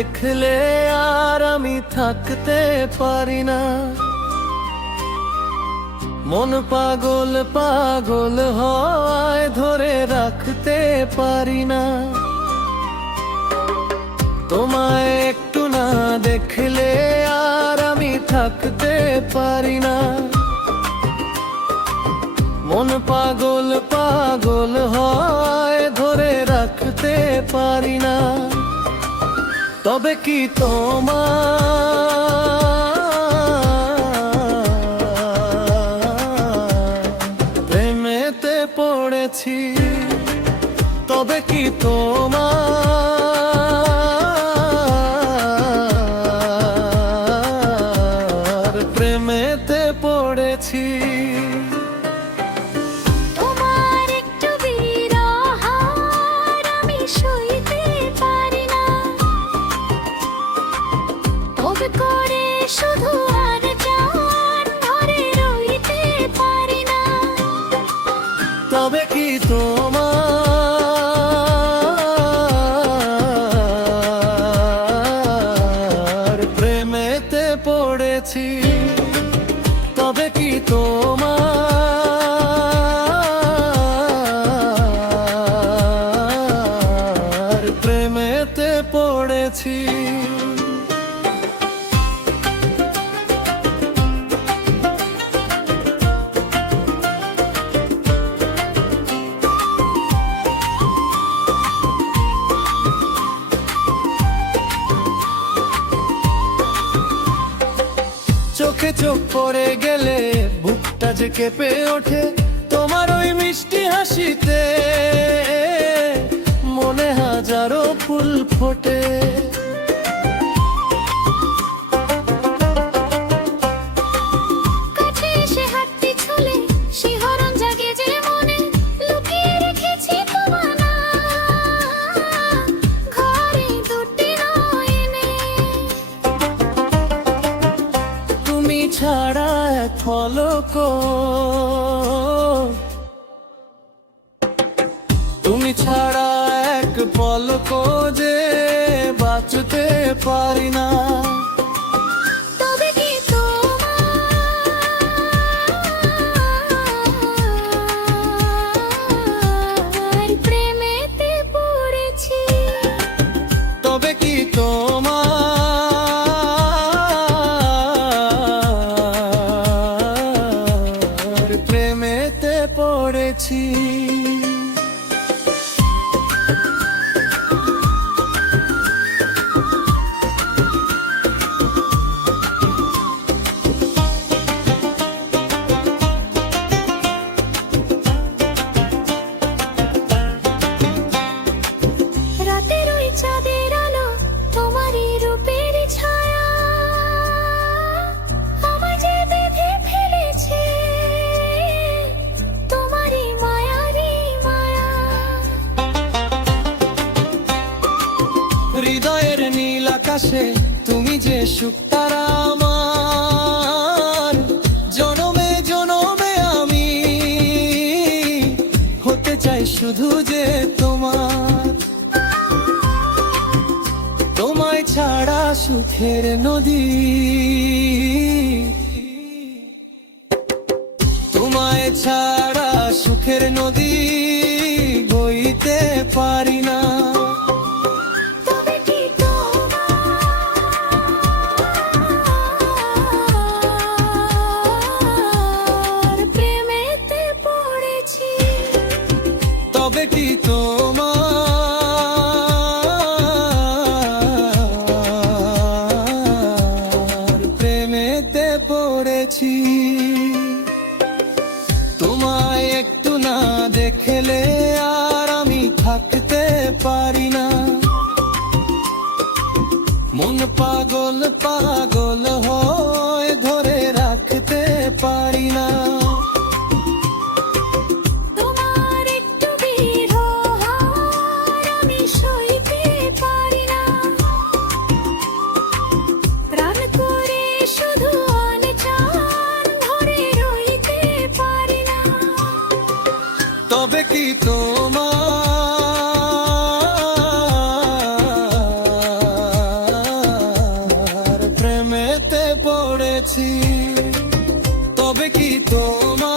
দেখলে আর আমি থাকতে পারি না। মন পাগল পাগল হয়, ধরে রাখতে পারি না। তোমায় একটু না দেখলে আর আমি থাকতে পারি না। মন পাগল পাগল হয়, ধরে রাখতে পারি না। তবে কি তোমার প্রেমেতে পড়েছি? তবে কি তোমার প্রেমেতে পড়েছি? করে শুধু আর জান ধরে রইতে পারি না। তবে কি তোমার প্রেমেতে পড়েছি? তবে কি তোমার প্রেমেতে পড়েছি? চোখে চোখ পড়ে গেলে বুকটা যে কেঁপে ওঠে তোমার ওই মিষ্টি হাসিতে, মনে হাজারো ফুল ফোটে। কাছে এসে হাতটি ছুলে শিহরণ জাগে যে মনে, লুকিয়ে রেখেছি তোমানা ঘরে দুটি নয়নে। তুমি ছাড়া এক পলক, তুমি ছাড়া এক পলক যে বাঁচতে পারি না। তবে কি তোমার প্রেমেতে পড়েছি? তবে কি তোমার প্রেমেতে পড়েছি? রাতের ওই চাঁদের আলো, তোমারই রূপের ছায়া আমার যে বেঁধে ফেলেছে, তোমারই মায়ারই মায়া। হৃদয়ের নীল আকাশে তুমি যে সুখতারা আমার, জনমে জনমে আমি হতে চাই শুধু যে তোমার। তোমায় ছাড়া সুখের নদী, তোমায় ছাড়া সুখের নদী বইতে পারি না। তবে কি তোমার প্রেমেতে পড়েছি? তবে কি তোমার প্রেমেতে পড়েছি? তোমায় একটু না দেখলে আর আমি থাকতে পারি না। মন পাগল পাগল হয়, ধরে রাখতে পারি না। তোমার একটু বিরহ আমি সইতে পারি না। প্রাণ করে শুধু অনচান ধরে রইতে পারি না। তবে কি তোমার তোমার